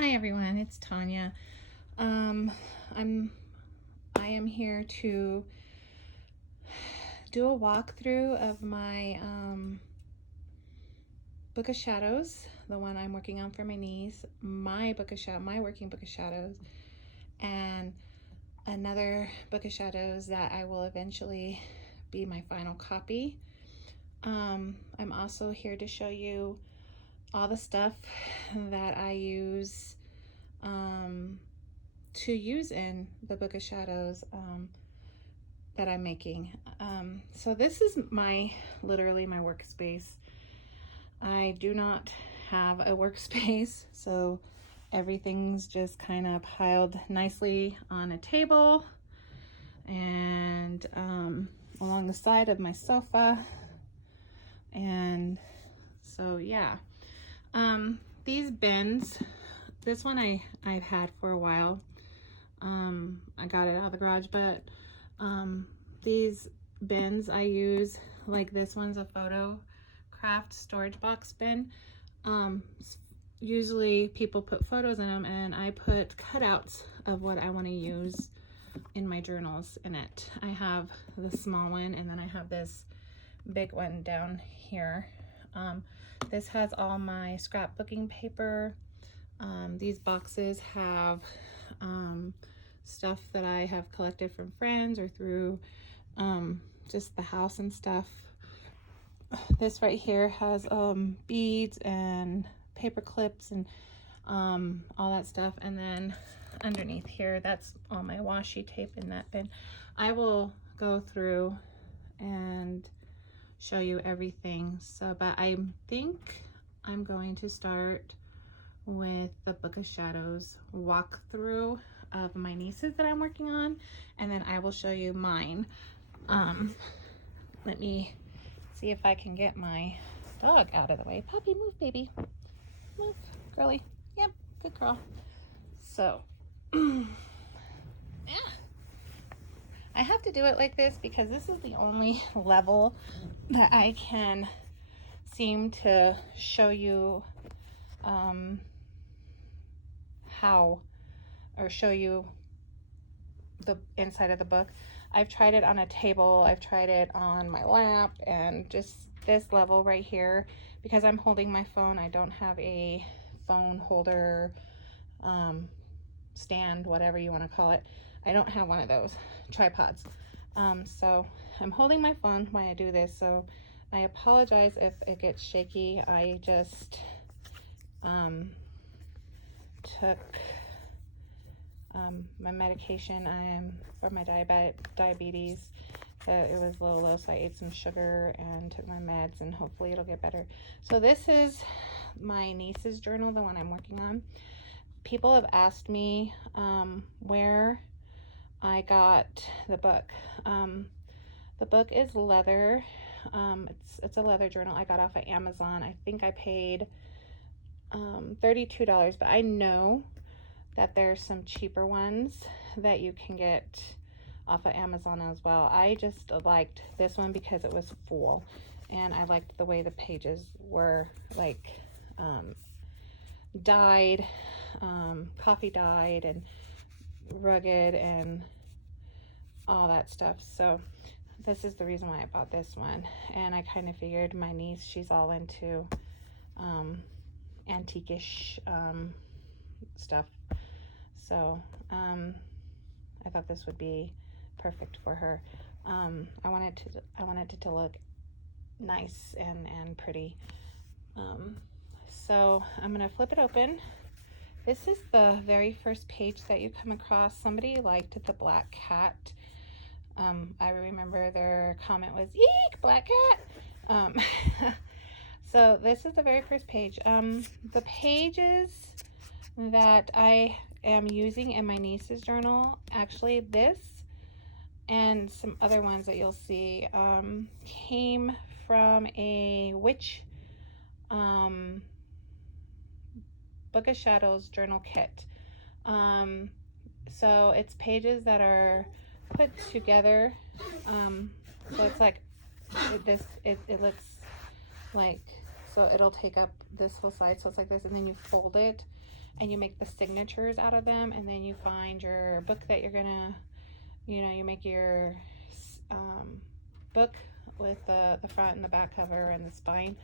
Hi everyone, it's Tanya. Um, I'm I am here to do a walkthrough of my Book of Shadows, the one I'm working on for my niece, my working Book of Shadows, and another Book of Shadows that I will eventually be my final copy. I'm also here to show you all the stuff that I use to use in the Book of Shadows that I'm making. So this is literally my workspace. I do not have a workspace, so everything's just kind of piled nicely on a table and along the side of my sofa. And so yeah, these bins, this one I've had for a while. I got it out of the garage, but these bins I use, like this one's a photo craft storage box bin. Usually people put photos in them, and I put cutouts of what I want to use in my journals in it. I have the small one, and then I have this big one down here. This has all my scrapbooking paper. These boxes have stuff that I have collected from friends or through just the house and stuff. This right here has beads and paper clips and all that stuff. And then underneath here, that's all my washi tape in that bin. I will go through and show you everything. So, but I think I'm going to start with the Book of Shadows walkthrough of my nieces that I'm working on, and then I will show you mine. Let me see if I can get my dog out of the way. Puppy, move, baby. Move, girly. Yep, good girl. So, yeah. I have to do it like this because this is the only level that I can seem to show you how, or show you the inside of the book. I've tried it on a table, I've tried it on my lap, and just this level right here, because I'm holding my phone, I don't have a phone holder stand, whatever you want to call it. I don't have one of those tripods. So I'm holding my phone while I do this, so I apologize if it gets shaky. I just took my medication for my diabetes. It was low, so I ate some sugar and took my meds, and hopefully it'll get better. So this is my niece's journal, the one I'm working on. People have asked me where I got the book. The book is leather. It's a leather journal I got off of Amazon. I think I paid $32, but I know that there's some cheaper ones that you can get off of Amazon as well. I just liked this one because it was full, and I liked the way the pages were like dyed, coffee dyed and rugged and all that stuff. So this is the reason why I bought this one. And I kind of figured my niece, she's all into antique-ish stuff. So I thought this would be perfect for her. I wanted it to look nice and pretty. So I'm gonna flip it open. This is the very first page that you come across. Somebody liked the black cat. I remember their comment was, "Eek, black cat." So this is the very first page. The pages that I am using in my niece's journal, actually this and some other ones that you'll see, came from a witch Book of Shadows journal kit. So it's pages that are put together. So it's like it looks like, so it'll take up this whole side, so it's like this, and then you fold it, and you make the signatures out of them, and then you find your book that you're gonna, you know, you make your book with the front and the back cover and the spine,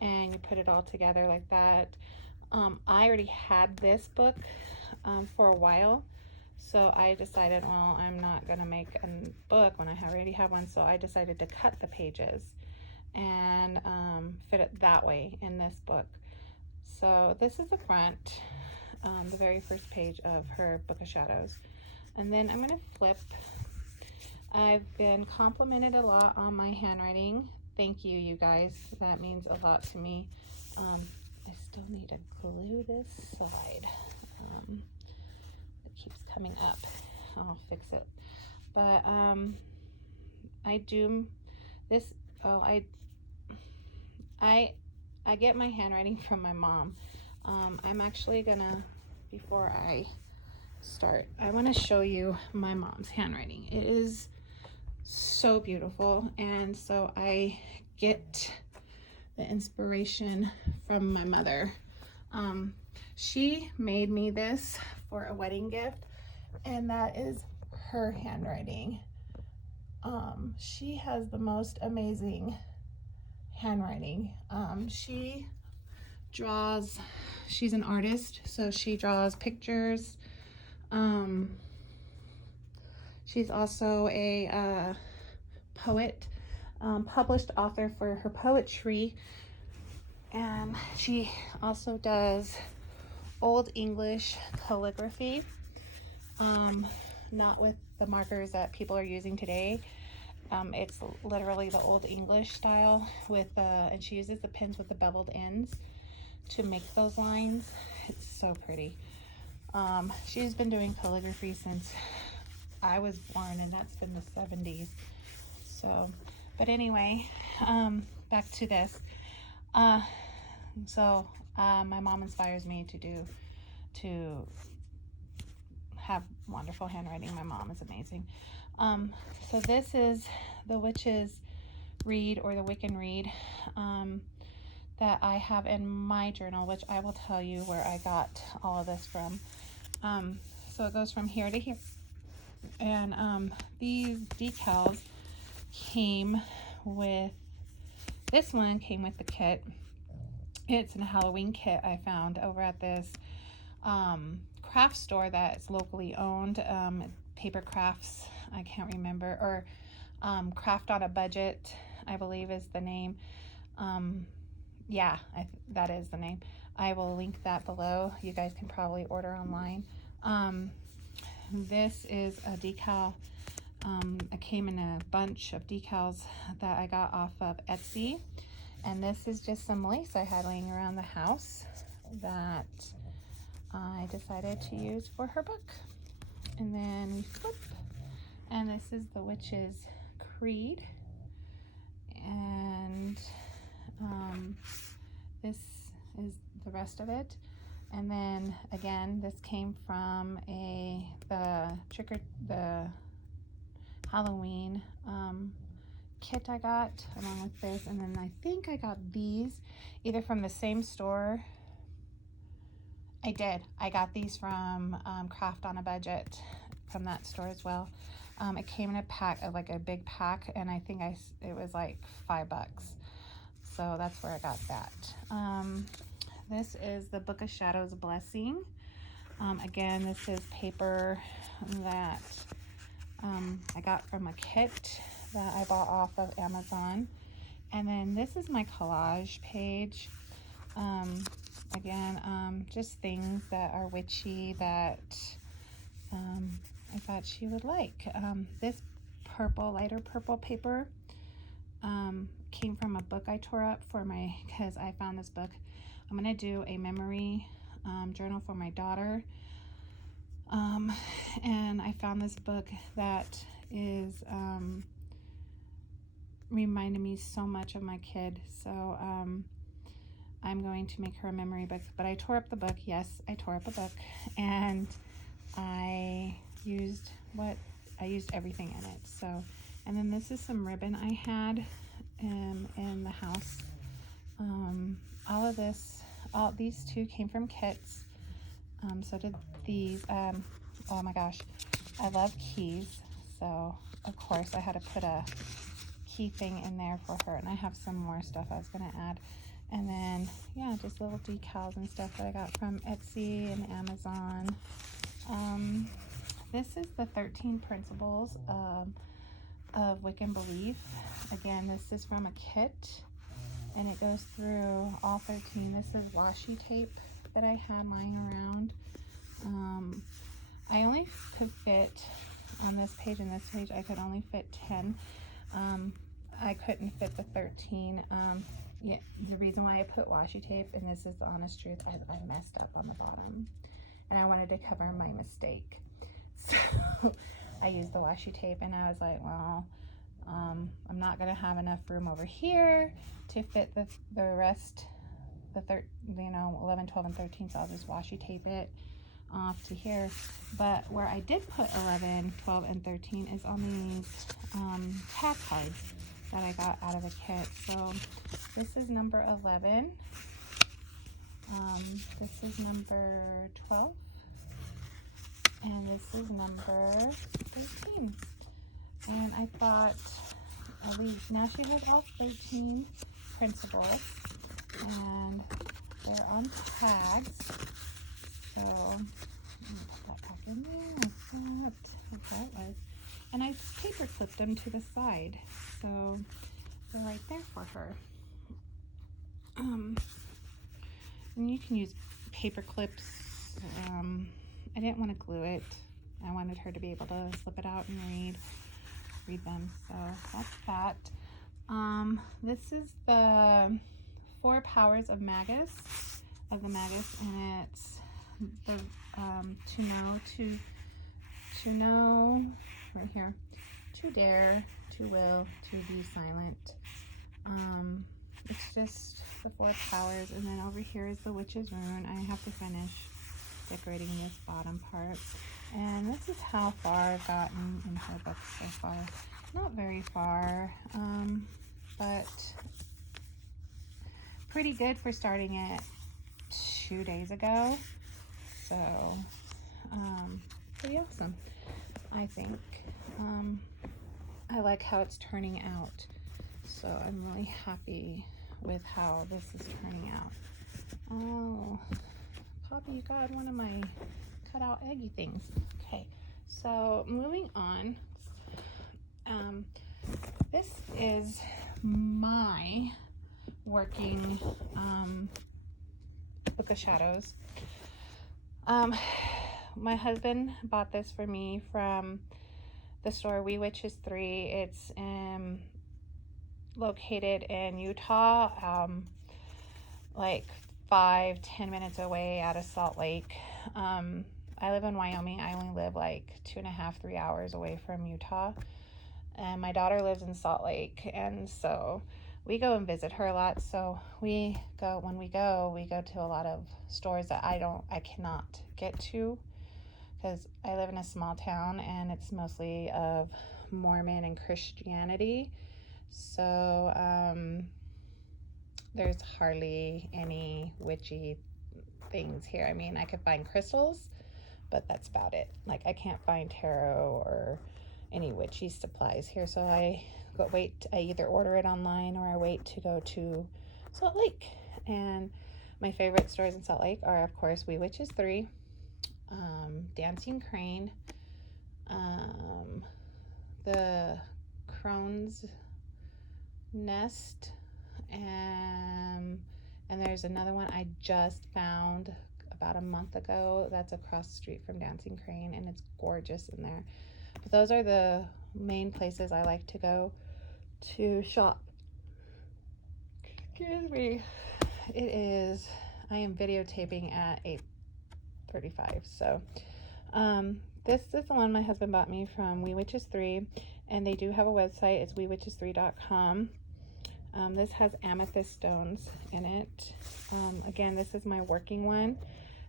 and you put it all together like that. I already had this book for a while, so I decided, well, I'm not gonna make a book when I already have one, so I decided to cut the pages and fit it that way in this book. So this is the front, the very first page of her Book of Shadows. And then I'm going to flip. I've been complimented a lot on my handwriting. Thank you, you guys. That means a lot to me. I still need to glue this side. It keeps coming up. I'll fix it. But I do this. Oh, I get my handwriting from my mom. I'm actually gonna, before I start, I want to show you my mom's handwriting. It is so beautiful, and so I get the inspiration from my mother. She made me this for a wedding gift, and that is her handwriting. She has the most amazing handwriting. She draws, she's an artist, so she draws pictures. She's also a poet, published author for her poetry, and she also does Old English calligraphy, not with the markers that people are using today. It's literally the Old English style with and she uses the pens with the beveled ends to make those lines. It's so pretty. She's been doing calligraphy since I was born, and that's been the 70s. So, but anyway, back to this. My mom inspires me to have wonderful handwriting. My mom is amazing. So this is the Witch's Read, or the Wiccan Read, that I have in my journal, which I will tell you where I got all of this from. So it goes from here to here. And these decals came with, this one came with the kit. It's a Halloween kit I found over at this craft store that's locally owned, Paper Crafts, I can't remember, or Craft on a Budget, I believe is the name. Yeah, that is the name. I will link that below. You guys can probably order online. This is a decal. It came in a bunch of decals that I got off of Etsy. And this is just some lace I had laying around the house that I decided to use for her book. And then we flip. And this is the Witch's Creed. And this is the rest of it. And then again, this came from the Halloween kit I got along with this. And then I think I got these either from the same store. I did. I got these from Craft on a Budget, from that store as well. It came in a pack of, like, a big pack, and I think it was like $5. So that's where I got that. This is the Book of Shadows Blessing. Again, this is paper that I got from a kit that I bought off of Amazon. And then this is my collage page. Again, just things that are witchy that I thought she would like. This purple, lighter purple paper came from a book I tore up because I found this book. I'm going to do a memory journal for my daughter. And I found this book that is reminded me so much of my kid. So I'm going to make her a memory book. But I tore up the book. Yes, I tore up a book. And I used everything in it. So, and then this is some ribbon I had in the house. All these two came from kits. So did these. Oh my gosh, I love keys. So of course I had to put a key thing in there for her, and I have some more stuff I was gonna add. And then yeah, just little decals and stuff that I got from Etsy and Amazon. This is the 13 principles of Wiccan belief. Again, this is from a kit, and it goes through all 13. This is washi tape that I had lying around. I only could fit on this page and this page, I could only fit 10. I couldn't fit the 13. Yeah, the reason why I put washi tape, and this is the honest truth, I messed up on the bottom, and I wanted to cover my mistake. So I used the washi tape, and I was like, well, I'm not gonna have enough room over here to fit the rest, the 11, 12, and 13, so I'll just washi tape it off to here. But where I did put 11, 12, and 13 is on these tag cards that I got out of the kit. So this is number 11. This is number 12. And this is number 13. And I thought, at least now she has all 13 principles, and they're on tags. So I'm gonna put that back in there. Like that was. And I paper clipped them to the side, so they're right there for her. And you can use paper clips. I didn't want to glue it. I wanted her to be able to slip it out and read them. So that's that. This is the 4 powers of Magus, and it's the to know right here, to dare, to will, to be silent. It's just the 4 powers, and then over here is the witch's rune. I have to finish decorating this bottom part, and this is how far I've gotten in her book so far. Not very far, but pretty good for starting it 2 days ago. So pretty awesome, I think. I like how it's turning out, so I'm really happy with how this is turning out. Oh, Poppy, you got one of my cutout eggy things. Okay, so moving on. This is my working Book of Shadows. My husband bought this for me from the store We Witches 3. It's located in Utah, like 5-10 minutes away out of Salt Lake. I live in Wyoming. I only live like 2.5-3 hours away from Utah, and my daughter lives in Salt Lake, and so we go and visit her a lot. So when we go to a lot of stores that I cannot get to, because I live in a small town and it's mostly of Mormon and Christianity. So there's hardly any witchy things here. I mean, I could find crystals, but that's about it. Like, I can't find tarot or any witchy supplies here. So I either order it online or I wait to go to Salt Lake. And my favorite stores in Salt Lake are, of course, We Witches 3, Dancing Crane, the Crone's Nest, and there's another one I just found about a month ago that's across the street from Dancing Crane, and it's gorgeous in there. But those are the main places I like to go to shop. Excuse me. I am videotaping at 8:35. So this is the one my husband bought me from We Witches 3, and they do have a website. It's wewitches3.com. This has amethyst stones in it. Again, this is my working one,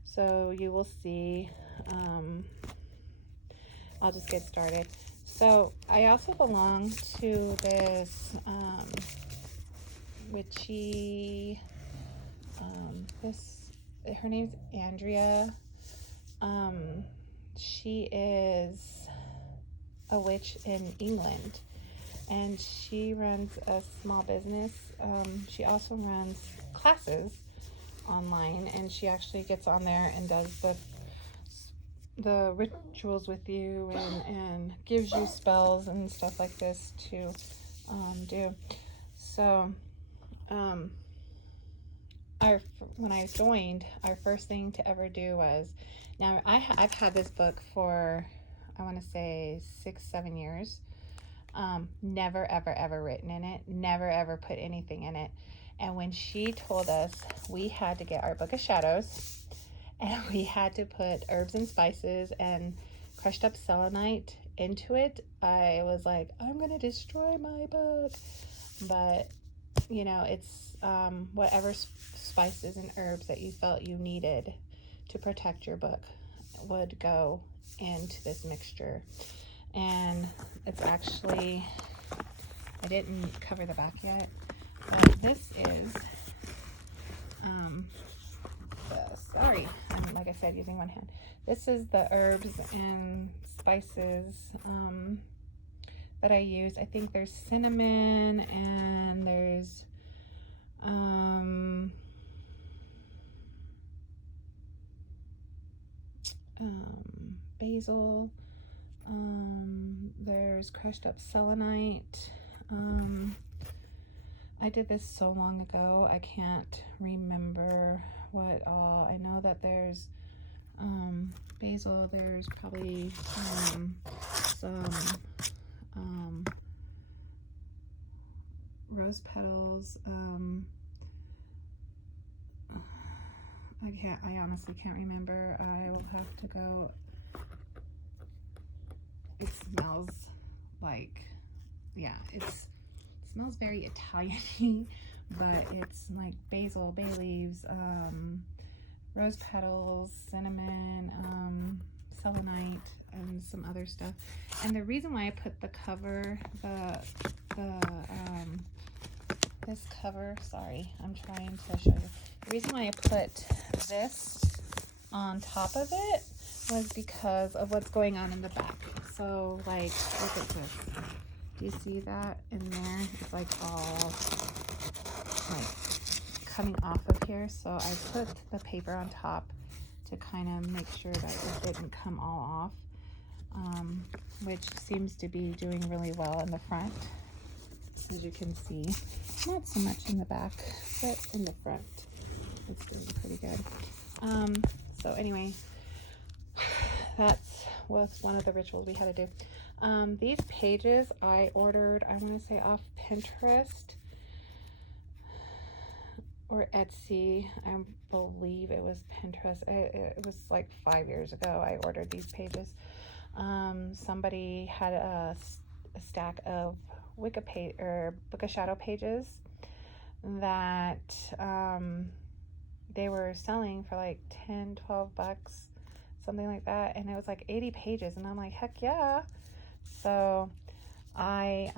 so you will see. I'll just get started. So I also belong to this witchy, her name's Andrea. She is a witch in England, and she runs a small business. She also runs classes online, and she actually gets on there and does the rituals with you, and gives you spells and stuff like this to do. So when I joined, our first thing to ever do was, now I've had this book for, I want to say 6-7 years. Never ever written in it, never ever put anything in it. And when she told us we had to get our Book of Shadows, and we had to put herbs and spices and crushed up selenite into it, I was like, I'm gonna destroy my book. But you know, it's whatever spices and herbs that you felt you needed to protect your book would go into this mixture. And it's actually, I didn't cover the back yet, but this is sorry, I'm, like I said, using one hand. This is the herbs and spices that I use. I think there's cinnamon, and there's basil, there's crushed up selenite. I did this so long ago, I can't remember what all. I know that there's basil, there's probably some rose petals. I honestly can't remember. I will have to go. It smells like, yeah, it smells very Italian-y, but it's like basil, bay leaves, rose petals, cinnamon, selenite, and some other stuff. And the reason why I put the cover, this cover, sorry, I'm trying to show you. The reason why I put this on top of it was because of what's going on in the back. So, like, look at this. Do you see that in there? It's like all like coming off of here. So I put the paper on top to kind of make sure that it didn't come all off, which seems to be doing really well in the front, as you can see. Not so much in the back, but in the front it's doing pretty good. So anyway, that was one of the rituals we had to do. These pages I ordered, I want to say off Pinterest or Etsy. I believe it was Pinterest. It was like 5 years ago I ordered these pages. Somebody had a stack of Wicca page or Book of Shadow pages that they were selling for like 10-12 bucks, something like that, and it was like 80 pages, and I'm like, heck yeah. So I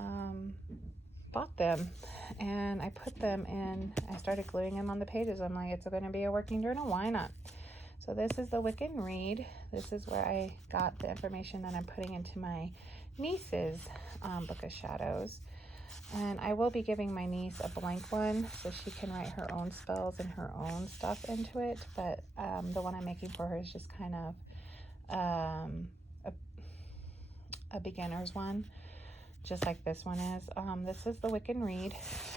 bought them, and I put them in, I started gluing them on the pages. I'm like, it's going to be a working journal, why not? So this is the Wiccan Read. This is where I got the information that I'm putting into my niece's Book of Shadows. And I will be giving my niece a blank one so she can write her own spells and her own stuff into it. But the one I'm making for her is just kind of a beginner's one, just like this one is. This is the Wiccan Read,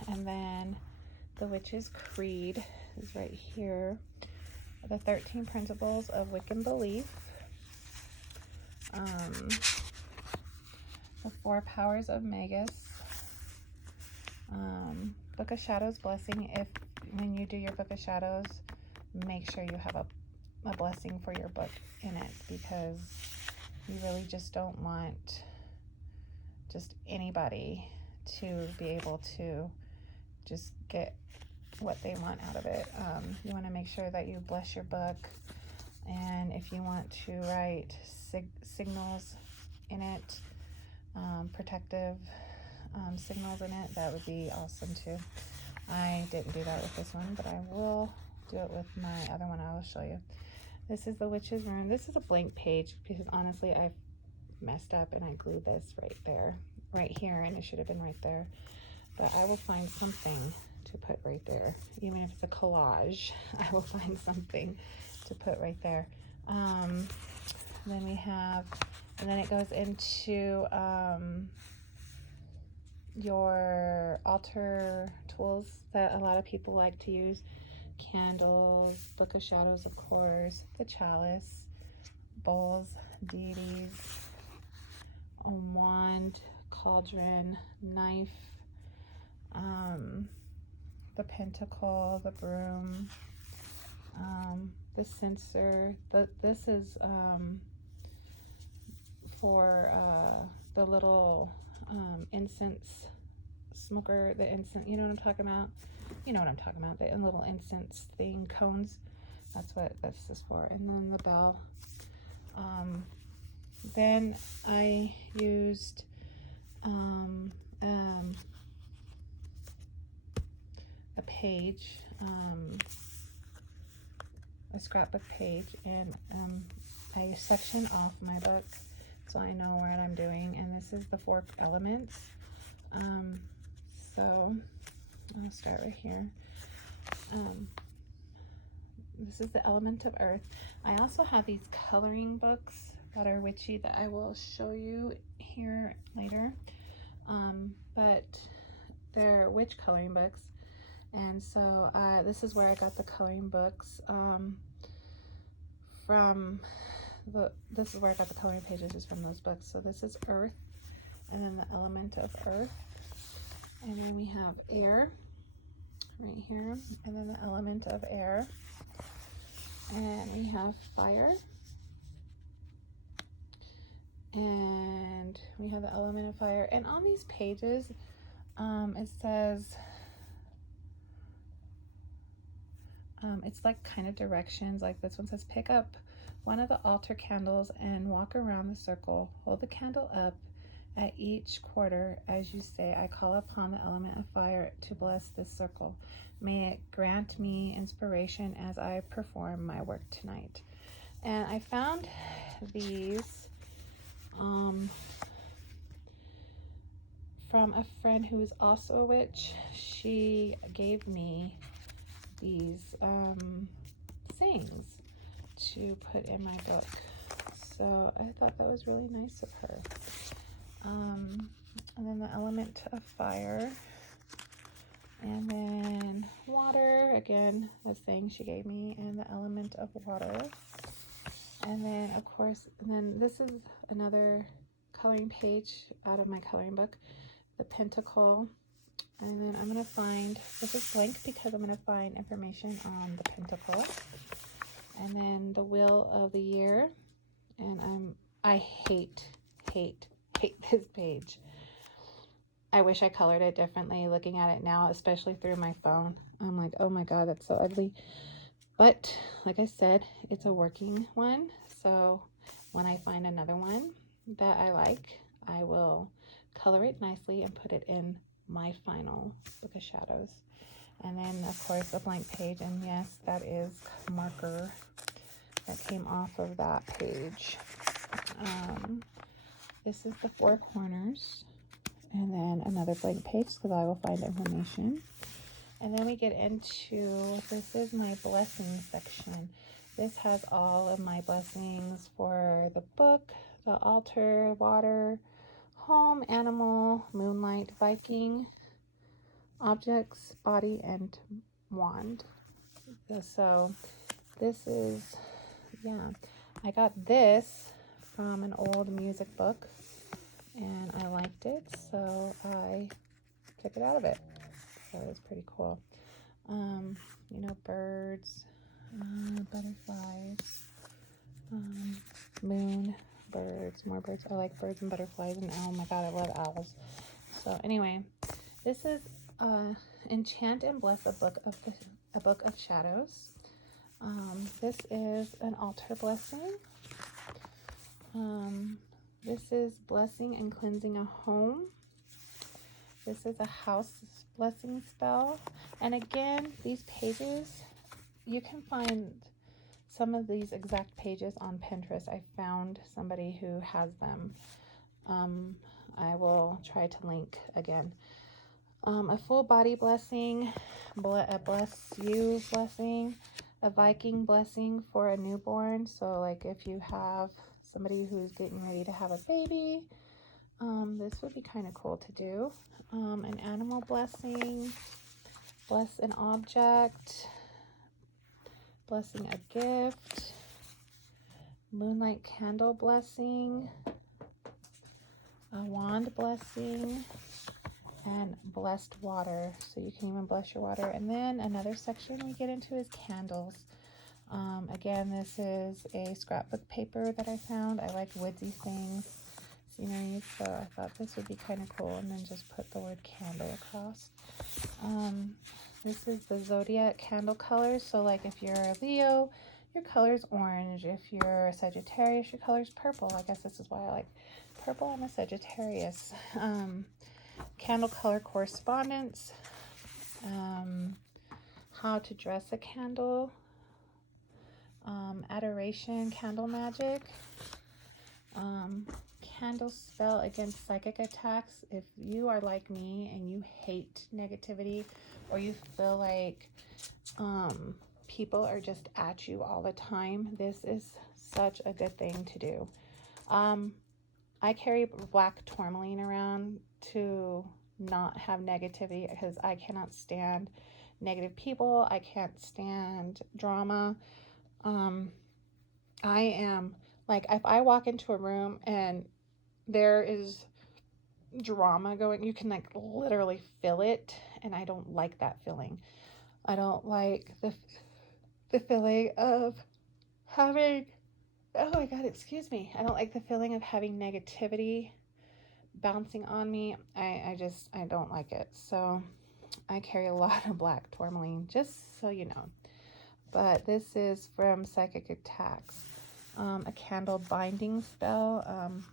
and then the Witch's Creed is right here. The 13 Principles of Wiccan Belief. The 4 Powers of Magus. Book of Shadows Blessing. If when you do your Book of Shadows, make sure you have a blessing for your book in it, because you really just don't want just anybody to be able to just get what they want out of it. You want to make sure that you bless your book, and if you want to write signals in it, protective signals in it, that would be awesome too. I didn't do that with this one, but I will do it with my other one I will show you. This is the witch's room. This is a blank page because honestly I messed up and I glued this right there, right here, and it should have been right there. But I will find something to put right there. Even if it's a collage, I will find something to put right there. Then we have, and then it goes into your altar tools that a lot of people like to use. Candles, Book of Shadows, of course, the chalice, bowls, deities, a wand, cauldron, knife, the pentacle, the broom, the censer. This is for the little incense smoker, the incense, you know what I'm talking about? You know what I'm talking about, the little incense thing, cones. That's what this is for. And then the bell. Then I used a page, a scrapbook page, and I section off my book so I know what I'm doing. And this is the 4 elements. So I'll start right here. This is the element of earth. I also have these coloring books that are witchy that I will show you here later. But they're witch coloring books. And so this is where I got the coloring books from. This is where I got the coloring pages, is from those books. So this is earth, and then the element of earth. And then we have air right here, and then the element of air. And we have fire. And we have the element of fire. And on these pages, it says, it's like kind of directions. Like this one says, pick up one of the altar candles and walk around the circle. Hold the candle up at each quarter as you say, I call upon the element of fire to bless this circle. May it grant me inspiration as I perform my work tonight. And I found these from a friend who is also a witch. She gave me these sayings to put in my book. So I thought that was really nice of her. And then the element of fire. And then water, again, a thing she gave me, and the element of water. And then, of course, and then this is another coloring page out of my coloring book, the pentacle. And then I'm going to find, this is blank because I'm going to find information on the pentacle. And then the wheel of the year. And I hate this page. I wish I colored it differently looking at it now, especially through my phone. I'm like, oh my God, that's so ugly. But like I said, it's a working one. So when I find another one that I like, I will color it nicely and put it in my final Book of Shadows. And then of course a blank page, and yes, that is marker that came off of that page. This is the 4 corners, and then another blank page because I will find information. And then we get into, this is my blessing section. This has all of my blessings for the book, the altar, water, home, animal, moonlight, Viking, objects, body, and wand. So this is, yeah, I got this from an old music book and I liked it, so I took it out of it. So it was pretty cool. You know, birds, butterflies, moon, birds, more birds. I like birds and butterflies, and oh my God, I love owls. So anyway, this is Enchant and Bless, a book of shadows. This is an altar blessing. This is blessing and cleansing a home. This is a house blessing spell. And again, these pages, you can find some of these exact pages on Pinterest. I found somebody who has them. I will try to link again. A full body blessing, a bless you blessing, a Viking blessing for a newborn. So like if you have somebody who's getting ready to have a baby, this would be kind of cool to do. An animal blessing, bless an object, blessing a gift, moonlight candle blessing, a wand blessing, and blessed water. So you can even bless your water. And then another section we get into is candles. Again, this is a scrapbook paper that I found. I like woodsy things, scenery, so I thought this would be kind of cool. And then just put the word candle across. This is the zodiac candle colors. So like if you're a Leo, your color's orange. If you're a Sagittarius, your color's purple. I guess this is why I like purple. I'm a Sagittarius. Candle color correspondence, how to dress a candle, adoration, candle magic, candle spell against psychic attacks. If you are like me and you hate negativity, or you feel like people are just at you all the time, this is such a good thing to do. I carry black tourmaline around to not have negativity, because I cannot stand negative people. I can't stand drama. I am like, if I walk into a room and there is drama going, you can like literally feel it, and I don't like that feeling. I don't like the feeling of having, oh my God, excuse me. I don't like the feeling of having negativity bouncing on me. I don't like it. So I carry a lot of black tourmaline, just so you know. But this is from psychic attacks. A candle binding spell. I'm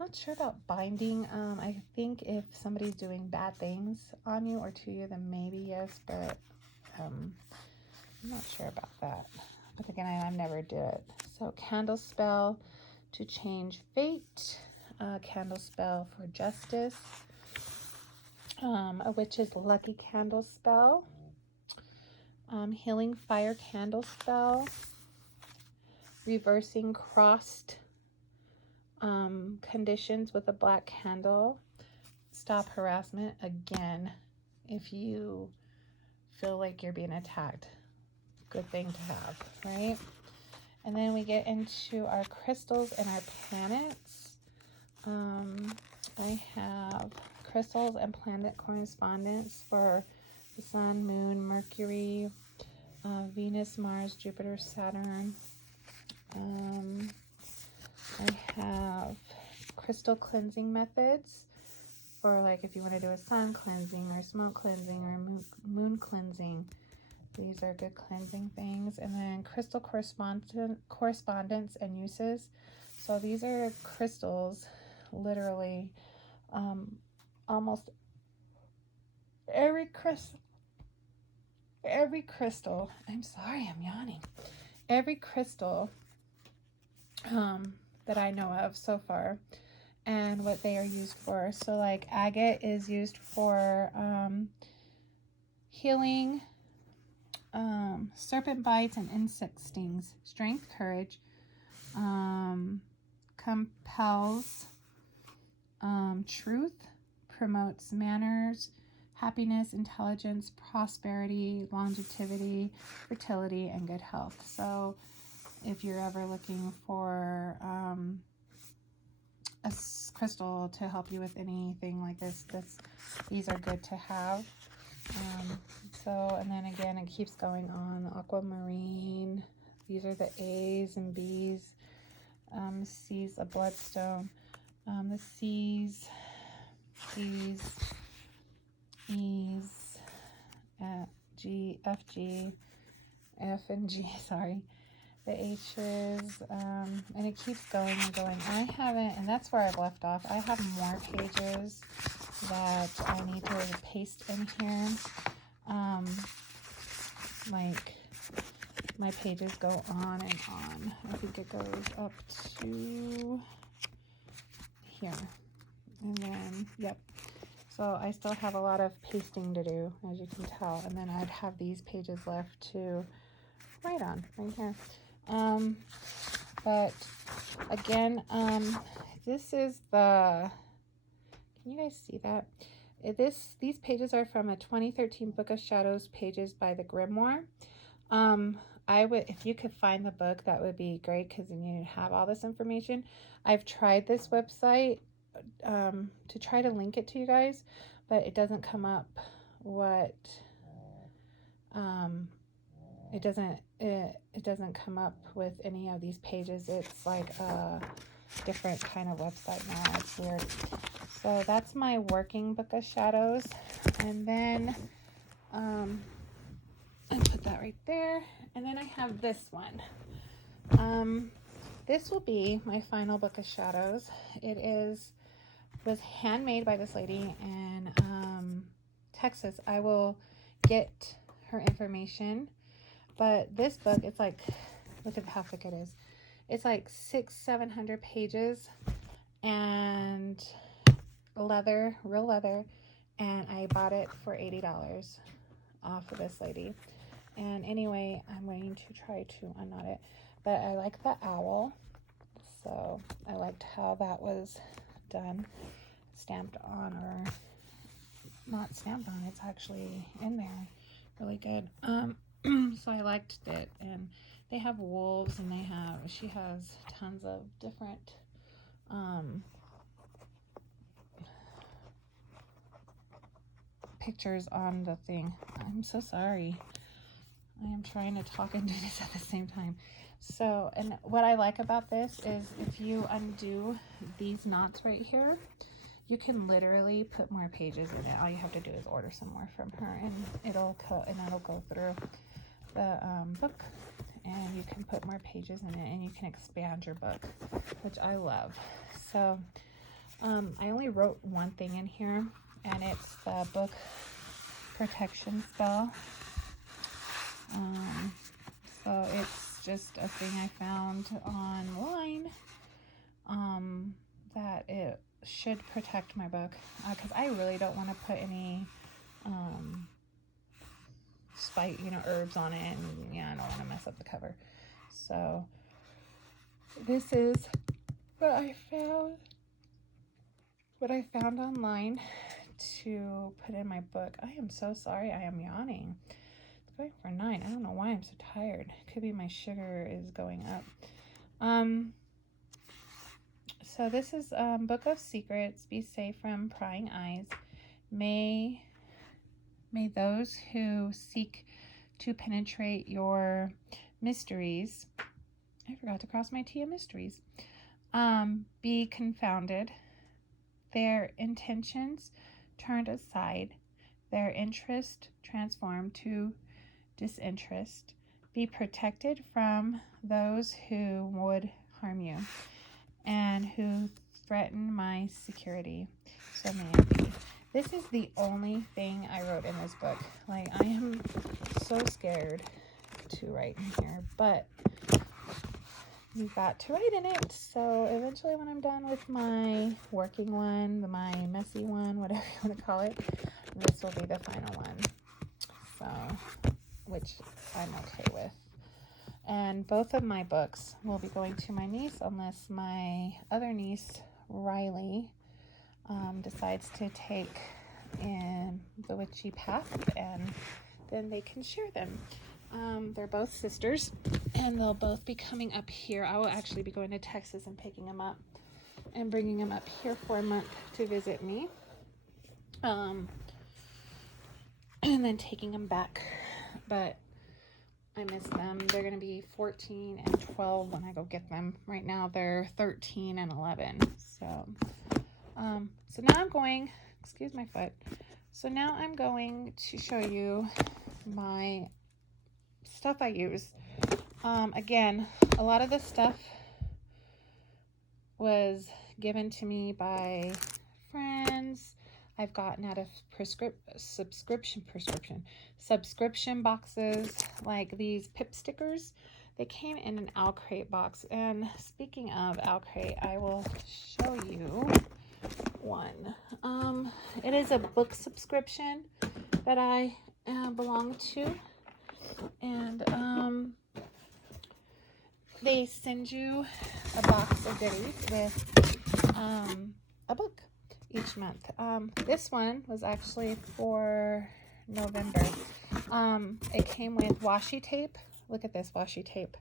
not sure about binding. I think if somebody's doing bad things on you or to you, then maybe yes, but I'm not sure about that. But again, I never did it. So candle spell to change fate, a candle spell for justice, a witch's lucky candle spell, healing fire candle spell, reversing crossed conditions with a black candle, stop harassment. Again, if you feel like you're being attacked, good thing to have, right? And then we get into our crystals and our planets. I have crystals and planet correspondence for the Sun, Moon, Mercury, Venus, Mars, Jupiter, Saturn. I have crystal cleansing methods for like if you want to do a sun cleansing or smoke cleansing or moon cleansing. These are good cleansing things. And then crystal correspondence and uses. So these are crystals, literally almost every crystal, I'm sorry, I'm yawning. Every crystal that I know of so far and what they are used for. So like agate is used for healing, serpent bites and insect stings, strength, courage, compels truth, promotes manners, happiness, intelligence, prosperity, longevity, fertility, and good health. So if you're ever looking for a crystal to help you with anything like this, these are good to have. And then again, it keeps going on. Aquamarine, these are the A's and B's. C's, a bloodstone. The C's, G's, E's, G, F, G, F and G, sorry. The H's, and it keeps going and going. I haven't, and that's where I've left off. I have more pages that I need to paste in here. Like my pages go on and on. I think it goes up to here. And then, yep. So I still have a lot of pasting to do, as you can tell. And then I'd have these pages left to write on right here. But again, this is the, can you guys see that? These pages are from a 2013 Book of Shadows pages by the Grimoire. I would, if you could find the book, that would be great, because then you have all this information. I've tried this website to try to link it to you guys, but it doesn't come up what it doesn't come up with any of these pages. It's like a different kind of website now. It's weird. So that's my working Book of Shadows, and then I put that right there, and then I have this one. This will be my final Book of Shadows. It was handmade by this lady in Texas. I will get her information, but this book, it's like, look at how thick it is. It's like 600-700 pages, and leather, real leather, and I bought it for $80 off of this lady. And anyway, I'm going to try to unknot it, but I like the owl, so I liked how that was done, stamped on, or not stamped on, it's actually in there, really good. So I liked it, and they have wolves, and she has tons of different pictures on the thing. I'm so sorry. I am trying to talk and do this at the same time. So, and what I like about this is if you undo these knots right here, you can literally put more pages in it. All you have to do is order some more from her, and it'll go through the book, and you can put more pages in it, and you can expand your book, which I love. So I only wrote one thing in here, and it's the book protection spell. So it's just a thing I found online that it should protect my book, because I really don't want to put any herbs on it, and yeah, I don't want to mess up the cover. So this is what I found online to put in my book. I am so sorry, I am yawning. It's going for 9. I don't know why I'm so tired. Could be my sugar is going up. So this is Book of Secrets. Be safe from prying eyes. May those who seek to penetrate your mysteries, I forgot to cross my T of mysteries, be confounded, their intentions turned aside, their interest transformed to disinterest, be protected from those who would harm you and who threaten my security. So may it be. This is the only thing I wrote in this book. Like, I am so scared to write in here, but you got to write in it. So eventually, when I'm done with my working one, my messy one, whatever you want to call it, this will be the final one. So, which I'm okay with. And both of my books will be going to my niece, unless my other niece, Riley, decides to take in the witchy path, and then they can share them. They're both sisters, and they'll both be coming up here. I will actually be going to Texas and picking them up and bringing them up here for a month to visit me, and then taking them back. But I miss them. They're going to be 14 and 12 when I go get them. Right now they're 13 and 11. So now I'm going, excuse my foot. So now I'm going to show you my stuff I use. Again, a lot of this stuff was given to me by friends. I've gotten out of subscription boxes, like these Pip stickers. They came in an Owlcrate box. And speaking of Owlcrate, I will show you one. It is a book subscription that I belong to, and they send you a box of goodies with a book each month. This one was actually for November. It came with washi tape. Look at this washi tape.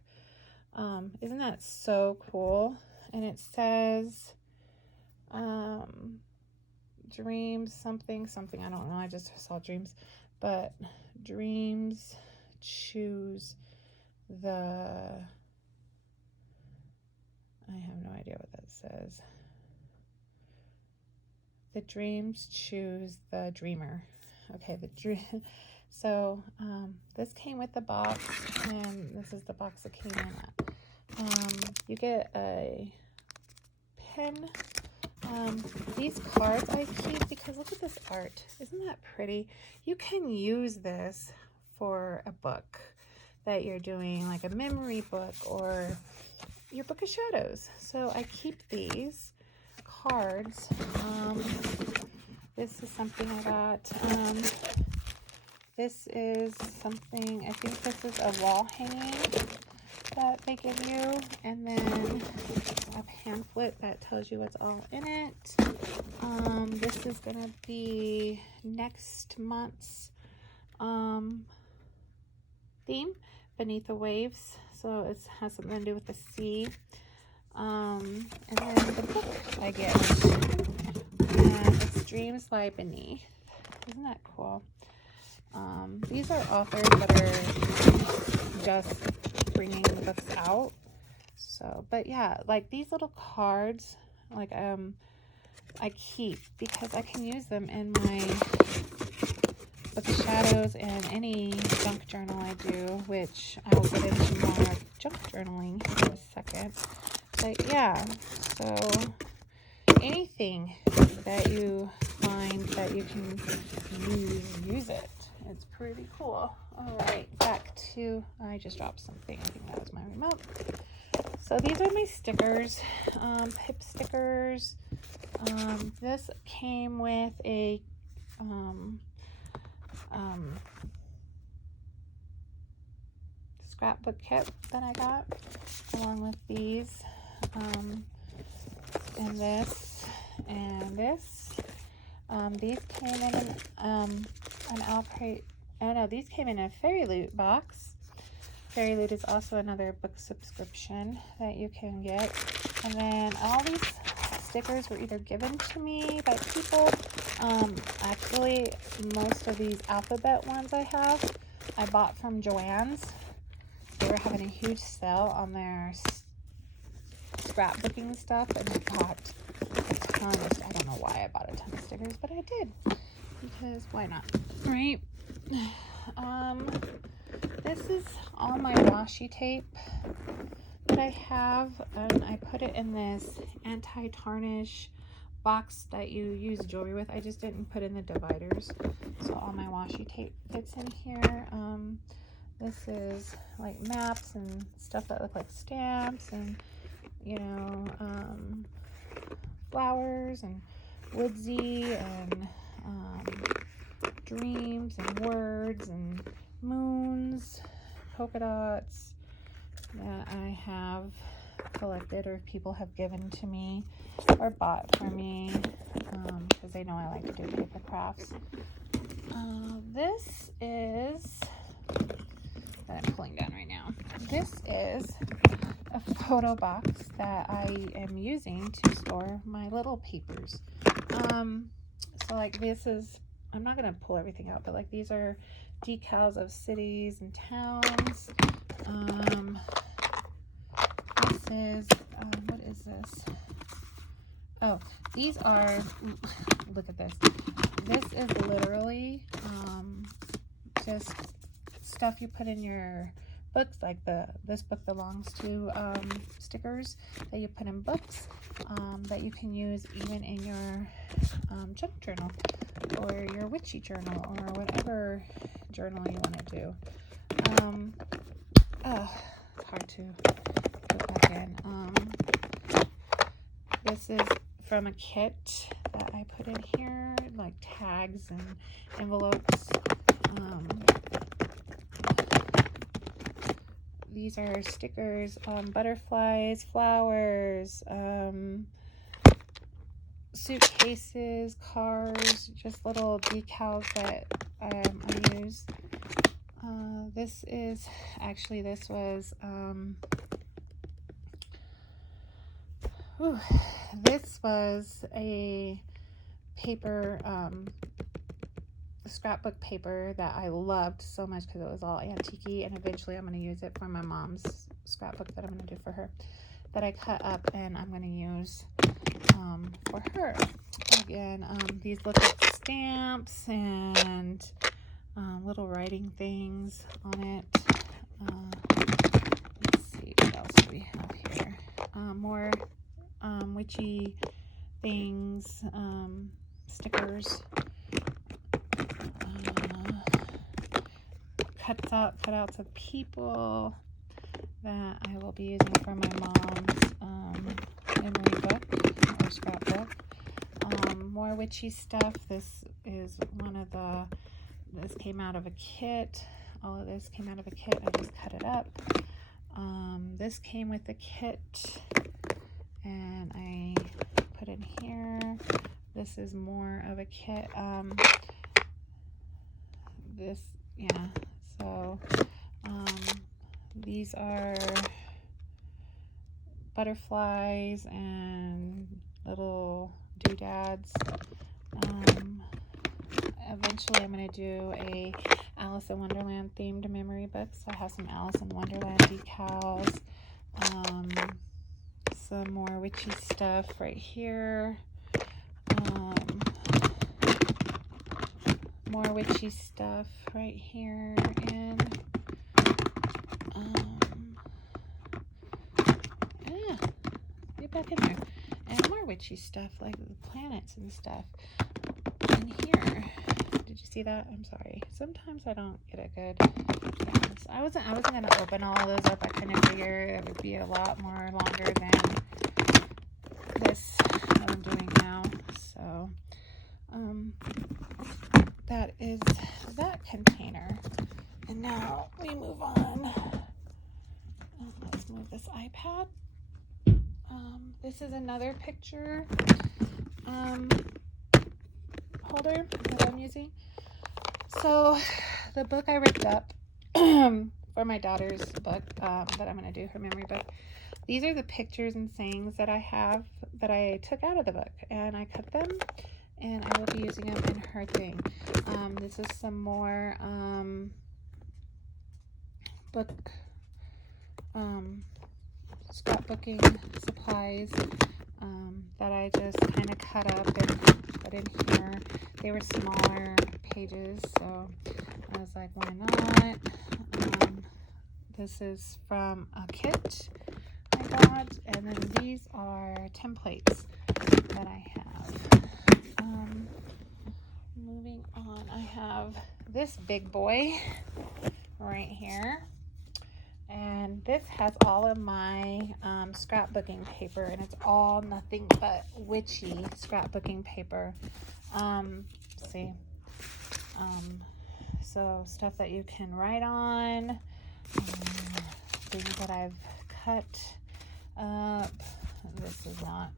Isn't that so cool? And it says dreams something. I don't know. I just saw dreams. But dreams choose the... I have no idea what that says. The dreams choose the dreamer. Okay, the dream. So this came with the box, and this is the box it came in at. You get a pen. These cards I keep because look at this art. Isn't that pretty? You can use this for a book that you're doing, like a memory book or your book of shadows. So I keep these cards. This is something I got. This is something, I think this is a wall hanging that they give you, and then a pamphlet that tells you what's all in it. This is gonna be next month's theme, Beneath the Waves, so it has something to do with the sea. And then the book I get, and it's Dreams Lie Beneath. Isn't that cool? These are authors that are just bringing the books out. So, but yeah, like these little cards, like I keep because I can use them in my book of shadows and any junk journal I do, which I will get into more junk journaling in a second. But yeah, so anything that you find that you can use it. It's pretty cool. All right, back to, I just dropped something. I think that was my remote. So these are my stickers, Pip stickers. This came with a scrapbook kit that I got, along with these, and this, and this. These came in an Owlcrate. Oh no, these came in a Fairy Loot box. Fairy Loot is also another book subscription that you can get. And then all these stickers were either given to me by people. Actually, most of these alphabet ones I have, I bought from Joann's. They were having a huge sale on their scrapbooking stuff, and I got a ton of, I don't know why I bought a ton of stickers, but I did, because why not, right? This is all my washi tape that I have, and I put it in this anti-tarnish box that you use jewelry with. I just didn't put in the dividers, so all my washi tape fits in here. This is like maps and stuff that look like stamps, and you know, flowers and woodsy and dreams and words and moons, polka dots that I have collected or people have given to me or bought for me, because they know I like to do paper crafts. This is, that I'm pulling down right now, this is a photo box that I am using to store my little papers. So like this is, I'm not gonna pull everything out, but like these are decals of cities and towns. This is, what is this? Oh, these are, look at this. This is literally just stuff you put in your books, like this book belongs to stickers that you put in books that you can use even in your junk journal or your witchy journal or whatever journal you want to do. It's hard to put back in. This is from a kit that I put in here, like tags and envelopes. These are stickers, butterflies, flowers, suitcases, cars, just little decals that I use. This was this was a paper, scrapbook paper that I loved so much because it was all antique-y, and eventually I'm going to use it for my mom's scrapbook that I'm going to do for her, that I cut up and I'm going to use for her. Again, these look like stamps and little writing things on it. Let's see, what else do we have here? More witchy things, stickers, cutouts of people that I will be using for my mom's memory book or scrapbook. More witchy stuff. This is this came out of a kit. All of this came out of a kit. I just cut it up. This came with the kit and I put in here. This is more of a kit. So these are butterflies and little doodads. Eventually I'm going to do a Alice in Wonderland themed memory book. So I have some Alice in Wonderland decals, some more witchy stuff right here, more witchy stuff right here, and get back in there, and more witchy stuff like the planets and stuff in here. Did you see that? I'm sorry. Sometimes I don't get it good. Yeah, so I wasn't gonna open all of those up. I kind of figured it would be a lot more longer than this that I'm doing now. So that is that container. And now we move on. Let's move this iPad. This is another picture holder that I'm using. So the book I ripped up for my daughter's book that I'm going to do her memory book. These are the pictures and sayings that I have that I took out of the book, and I cut them and I will be using them in her thing. This is some more book scrapbooking supplies that I just kind of cut up and put in here. They were smaller pages, so I was like, why not? This is from a kit I got, and then these are templates that I have. Moving on, I have this big boy right here. And this has all of my scrapbooking paper, and it's all nothing but witchy scrapbooking paper. So stuff that you can write on, things that I've cut up. This is not,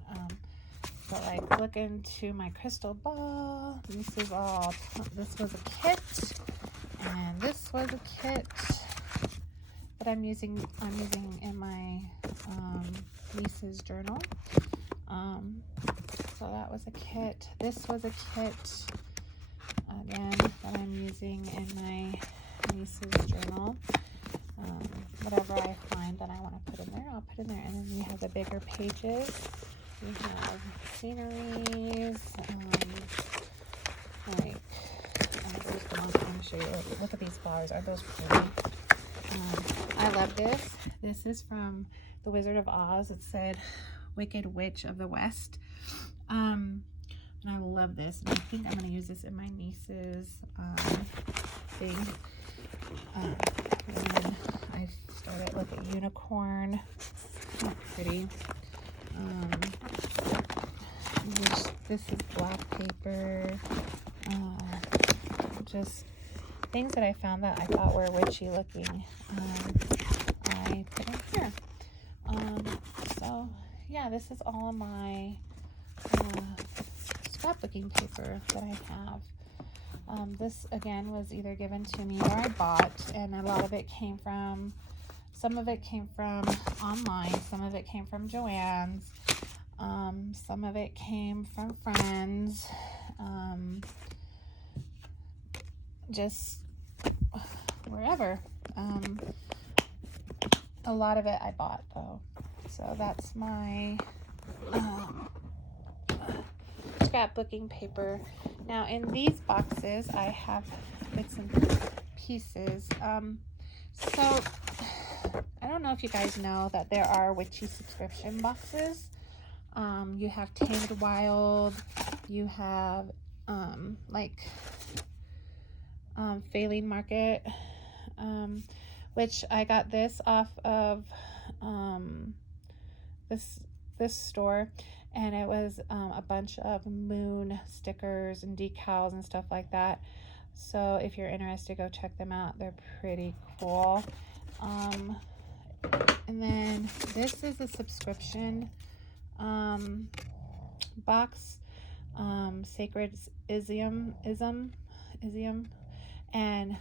but like look into my crystal ball. This was a kit, and this was a kit that I'm using in my niece's journal. So that was a kit. This was a kit again that I'm using in my niece's journal. Whatever I find that I want to put in there, I'll put in there. And then we have the bigger pages. We have sceneries, I'm going to show you. Look at these flowers. Are those pretty? I love this. This is from The Wizard of Oz. It said Wicked Witch of the West. And I love this. And I think I'm going to use this in my niece's thing. And then I started with a unicorn. So pretty. This is black paper. Just things that I found that I thought were witchy looking. I put in here. So yeah, this is all of my scrapbooking paper that I have. This again was either given to me or I bought, and a lot of it came from, some of it came from online, some of it came from Joann's, some of it came from friends, just wherever. A lot of it I bought though. So that's my scrapbooking paper. Now in these boxes I have bits and pieces. So I don't know if you guys know that there are witchy subscription boxes. You have Tamed Wild, you have Failing Market, which I got this off of this store, and it was a bunch of moon stickers and decals and stuff like that. So if you're interested, go check them out. They're pretty cool. And then this is a subscription box, Sacred Ism, and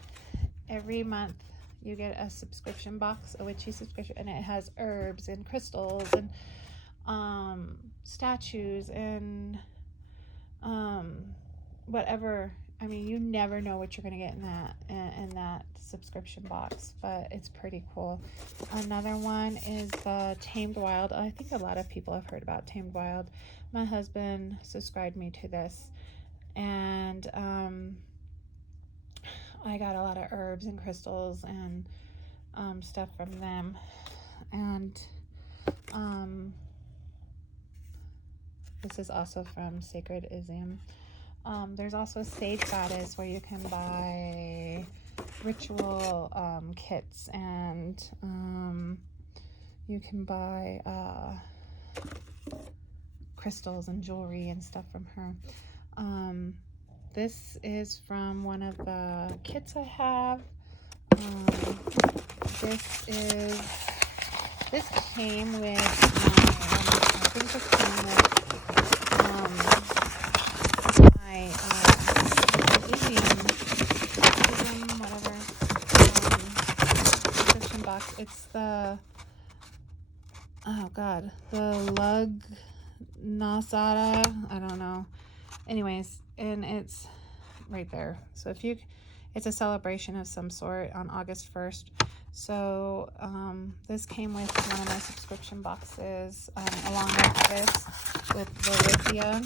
every month you get a subscription box, a witchy subscription, and it has herbs and crystals and statues and whatever. I mean, you never know what you're gonna get in that subscription box, but it's pretty cool. Another one is the Tamed Wild. I think a lot of people have heard about Tamed Wild. My husband subscribed me to this, and I got a lot of herbs and crystals and stuff from them. And this is also from Sacred Ism. There's also Sage Goddess, where you can buy ritual kits, and you can buy crystals and jewelry and stuff from her. This is from one of the kits I have. This came with I think this came with my whatever subscription box. It's the Lug Nasada. I don't know. Anyways, and it's right there. So it's a celebration of some sort on August 1st. So this came with one of my subscription boxes, along with this, with the Lithia.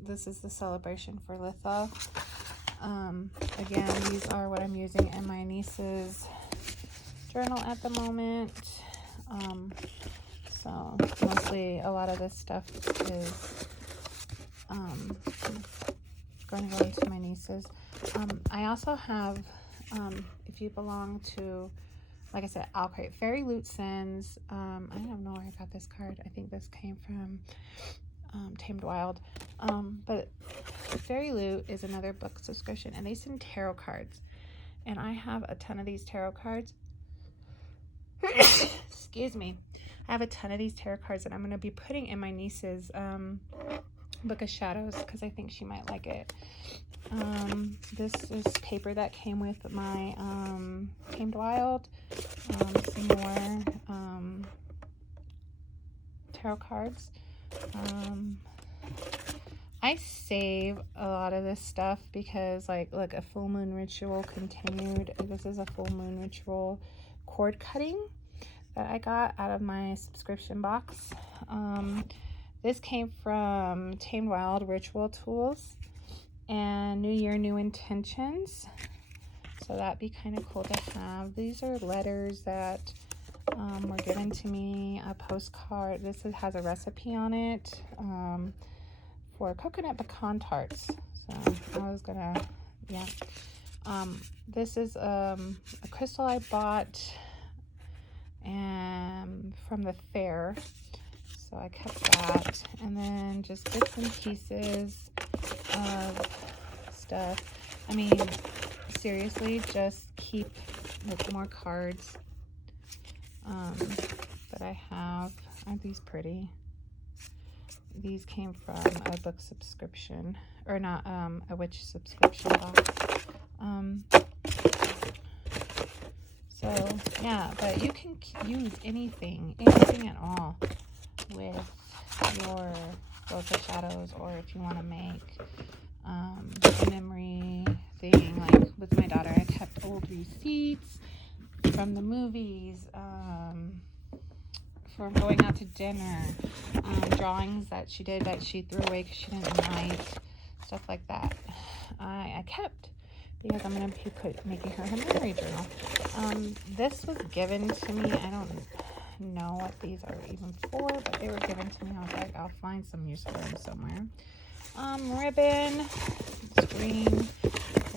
This is the celebration for Litha. Again, these are what I'm using in my niece's journal at the moment. So mostly a lot of this stuff is going to go into my niece's. I also have, if you belong to, like I said, Owlcrate, Fairy Loot Sends. I don't know where I got this card. I think this came from Tamed Wild. But Fairy Loot is another book subscription, and they send tarot cards. And I have a ton of these tarot cards. Excuse me. I have a ton of these tarot cards that I'm going to be putting in my niece's Book of Shadows, because I think she might like it. This is paper that came with my Tamed Wild. Some more tarot cards. I save a lot of this stuff because, like, look, a full moon ritual continued. This is a full moon ritual cord cutting that I got out of my subscription box. This came from Tamed Wild Ritual Tools and New Year, New Intentions. So that'd be kind of cool to have. These are letters that were given to me, a postcard. This has a recipe on it for coconut pecan tarts. So I was gonna, yeah. This is a crystal I bought from the fair. So I kept that. And then just bits and pieces of stuff. I mean, seriously, just keep more cards that I have. Aren't these pretty? These came from a book subscription, or not, a witch subscription box. So yeah, but you can use anything at all with your Book of Shadows, or if you want to make a memory thing, like with my daughter, I kept old receipts from the movies, from going out to dinner, drawings that she did that she threw away because she didn't like, stuff like that. I kept, because I'm going to be making her memory journal. This was given to me. I don't know what these are even for, but they were given to me. I was like, I'll find some use for them somewhere. Ribbon, string,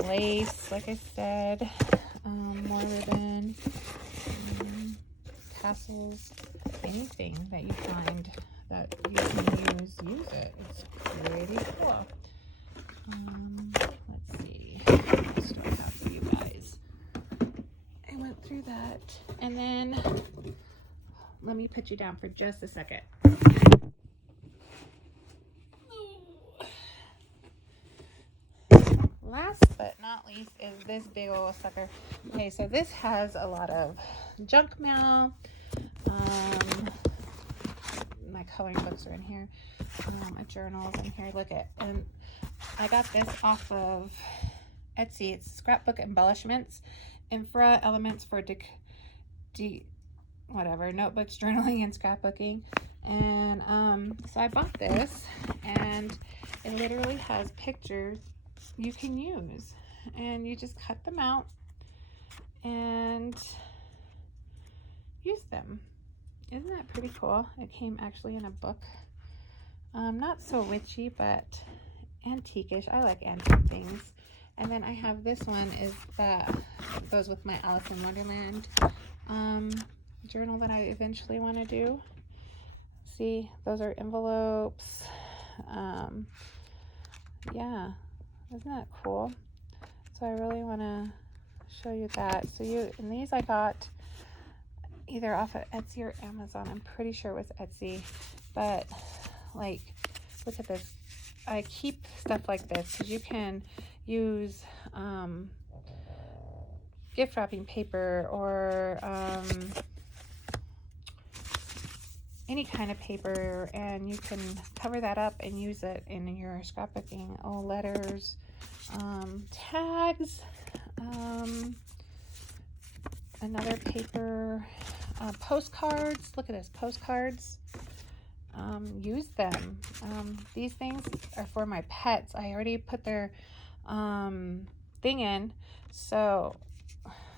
lace, like I said, more ribbon, tassels, anything that you find that you can use it. It's pretty cool. Let's see, what else do I have for you guys? I went through that, and then let me put you down for just a second. Last but not least is this big old sucker. Okay, so this has a lot of junk mail. My coloring books are in here. My journals in here. Look at, and I got this off of Etsy. It's scrapbook embellishments, infra elements for notebooks, journaling, and scrapbooking. And so I bought this, and it literally has pictures you can use, and you just cut them out and use them. Isn't that pretty cool? It came actually in a book. Not so witchy, but antique-ish. I like antique things. And then I have this one that goes with my Alice in Wonderland journal that I eventually want to do. See, those are envelopes. Yeah, isn't that cool? So I really want to show you that. And these I got either off of Etsy or Amazon. I'm pretty sure it was Etsy, but like, look at this. I keep stuff like this because you can use gift wrapping paper or any kind of paper, and you can cover that up and use it in your scrapbooking. Oh, letters, tags, another paper, postcards. Look at this, postcards. Use them. These things are for my pets. I already put their thing in, so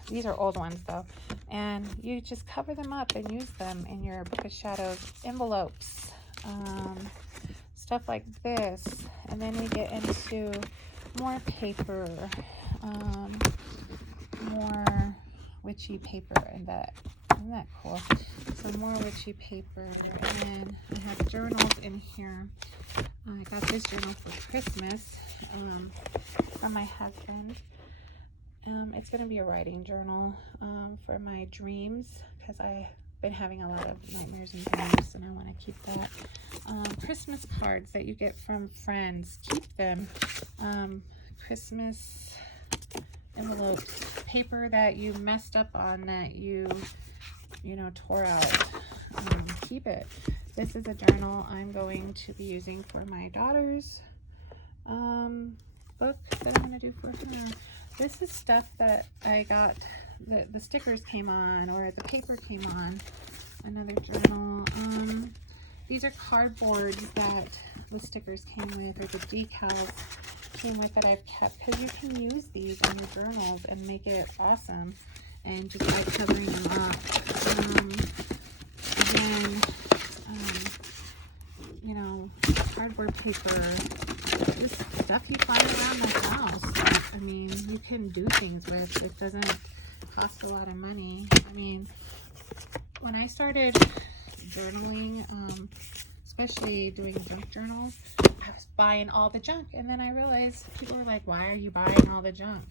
these are old ones though, and you just cover them up and use them in your Book of Shadows envelopes, stuff like this. And then we get into more paper, more witchy paper, and that, isn't that cool? So more witchy paper, and I have journals in here. I got this journal for Christmas from my husband. It's going to be a writing journal for my dreams, because I've been having a lot of nightmares and dreams, and I want to keep that. Christmas cards that you get from friends, keep them. Christmas envelopes, paper that you messed up on, that you tore out, keep it. This is a journal I'm going to be using for my daughter's book that I'm going to do for her. This is stuff that I got, the stickers came on, or the paper came on. Another journal. These are cardboards that the stickers came with, or the decals. sticking with that I've kept, because you can use these in your journals and make it awesome, and just by covering them up. Then, you know, cardboard paper, just stuff you find around the house that, I mean, you can do things with. It doesn't cost a lot of money. I mean, when I started journaling, especially doing junk journals, I was buying all the junk, and then I realized people were like, why are you buying all the junk?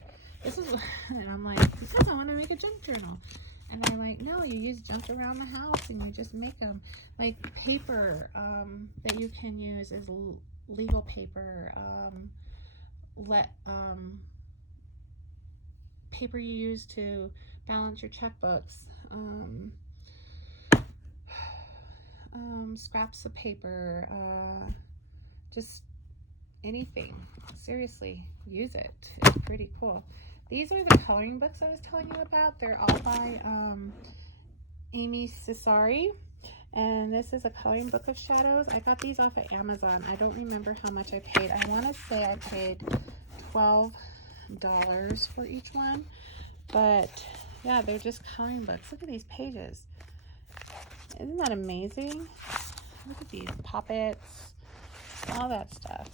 And I'm like, because I want to make a junk journal. And they're like, no, you use junk around the house and you just make them. Like paper that you can use is legal paper, paper you use to balance your checkbooks, scraps of paper, just anything. Seriously, use it. It's pretty cool. These are the coloring books I was telling you about. They're all by Amy Cesari, and this is a coloring book of shadows. I got these off of Amazon. I don't remember how much I paid. I want to say I paid $12 for each one, but yeah, they're just coloring books. Look at these pages. Isn't that amazing? Look at these poppets, all that stuff.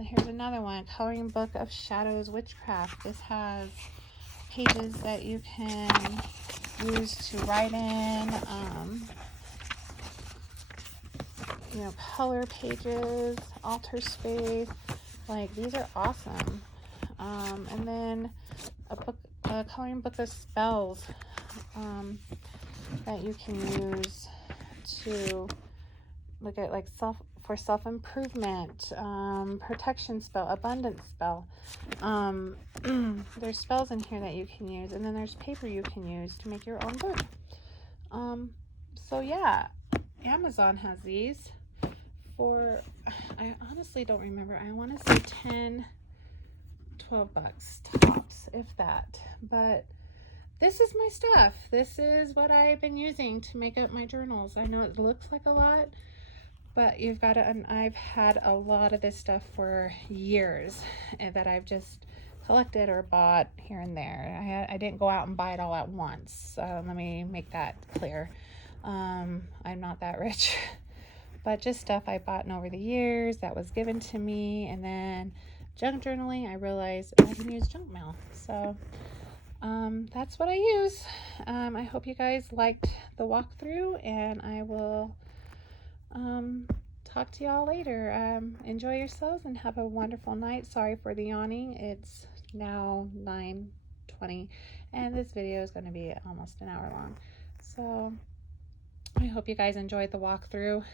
Here's another one, Coloring Book of Shadows Witchcraft. This has pages that you can use to write in, you know, color pages, alter space. Like, these are awesome. And then a coloring book of spells that you can use to look at, like self-improvement, protection spell, abundance spell. There's spells in here that you can use, and then there's paper you can use to make your own book. So yeah, Amazon has these for, I honestly don't remember, I want to say 10, 12 bucks tops, if that. But this is my stuff. This is what I've been using to make up my journals. I know it looks like a lot, but you've got to, and I've had a lot of this stuff for years that I've just collected or bought here and there. I didn't go out and buy it all at once. Let me make that clear. I'm not that rich, but just stuff I bought over the years that was given to me. And then junk journaling, I realized I can use junk mail. So that's what I use. I hope you guys liked the walkthrough, and I will talk to y'all later. Enjoy yourselves and have a wonderful night. Sorry for the yawning. It's now 9:20, and this video is going to be almost an hour long. So I hope you guys enjoyed the walkthrough.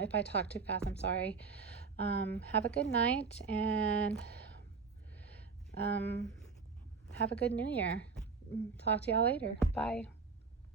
If I talk too fast, I'm sorry. Have a good night, and have a good new year. Talk to y'all later. Bye.